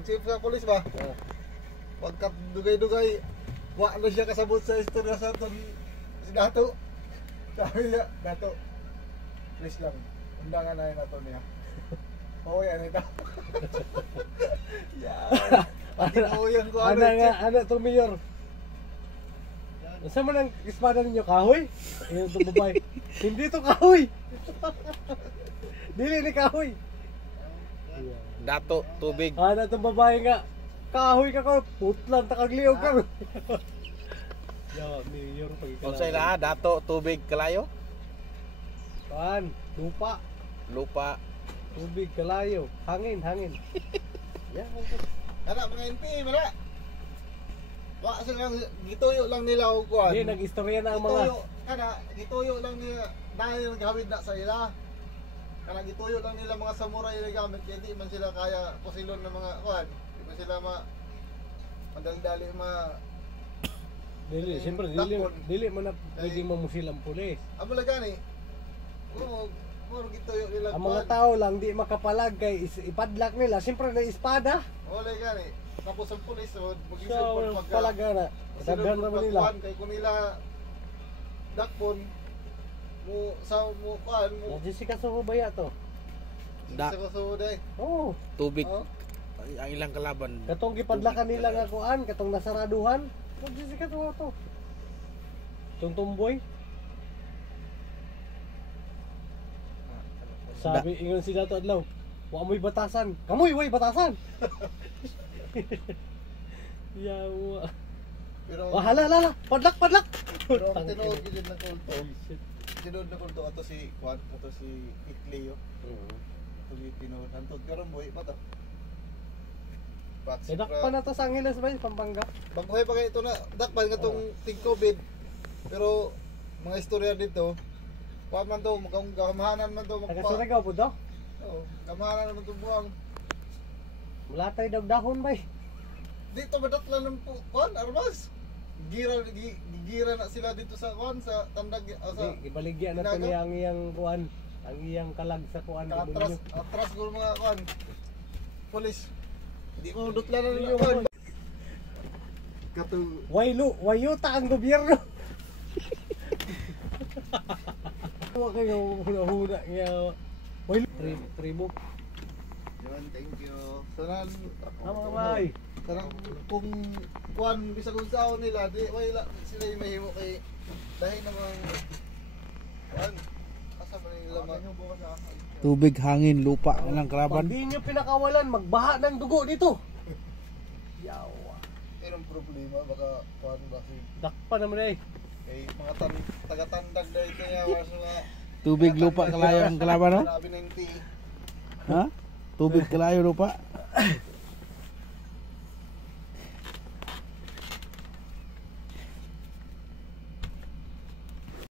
Ang chief sa polis ba? Pagkat dugay-dugay, wa na siya kasabot sa istorya sa aton si Dato. Sabi niya, Dato, please lang, undangan na yun nato niya. Oo yan ito. Yan. Pati oo yan ko Ano itong mayor? Saan mo ng espada ninyo? Kahoy? Ayun itong babae. Hindi ito kahoy! Dili ni kahoy! Dato, tubig. Ano itong babae nga? Kahoy ka ko! Putlan, takagliog ka! Mayor, Kung sila, dato, tubig, kalayo? Paan? Lupa. Lupa. Tubig, kalayo. Hangin. Yan. Kana mga NPA, mara. Wa silang gituyo lang nila og kuan. Hindi, nag-istorya na ang mga... Gituyo lang nila dahil gawid na sa ila. Kana gituyo lang nila mga samurai na gamit kaya di man sila kaya posilon ng mga kuan. Di man sila madali Dili, siyempre, dili man na pwedeng mamusil ang pulis. Amo lang gani. Mo gituyo nila. Ang mga tao lang di makapalag kay ipadlak nila, siyempre na espada. Wala gani. Tapos ang pulis So, palaga na. Daghan naman nila. Kay kung nila dakpon mo kuan mo. Jessica Suhubaya to. Da. Sa suday. Oo. Tubig. Oh. Ang ilang kalaban. Katong gipadlakan nila nga kuan, katong nasaraduhan. Jessica to. Itong tumboy. Sabi ingon si Dato Adlaw, wa mo'y batasan. Kamoy way batasan. Yawa. Pero Hala. Padlak. pero ang tinuod gid ng kulto. Tinuod na kulto ato si Juan, ato si Itleo. Tuloy tinuod antod karon boy pa to. Edak pa na to sa Angeles ba, Pampanga? Bagbuhay pa kay ito na dakpan nga tong tig COVID. Pero mga istorya dito, wa man daw mukhang gamahanan man daw Taga-Surigao po daw? Oo, gamahanan man daw buwang. Mulatay daw dahon ba? Dito madatlan ng kuan armas. Gigira na sila dito sa kuan sa tandag sa Ibaligyan na to niya ang iyang kuan, ang iyang kalag sa kuan. atras ko mga kuan. Polis. Di mo dutlan na ninyo kuan. Katong Wayuta ang gobyerno. Huwag kayo huna nga. Primo. Yun, thank you. Sanan Mga bay. Sarang kung kuan bisa kung sao nila di wala sila yung mahimo kay dahil namang kuan kasama nila Tubig, hangin, lupa, ilang kalaban. Pag di nyo pinakawalan, magbaha ng dugo dito. Yawa. Merong problema baka kuan ba si Dakpa naman eh. kay mga taga-tandag dahil kaya waso nga Tubig, lupa, kalayo ang kalaban, no? grabe na yung tea. Ha? Tubig, kalayo, lupa.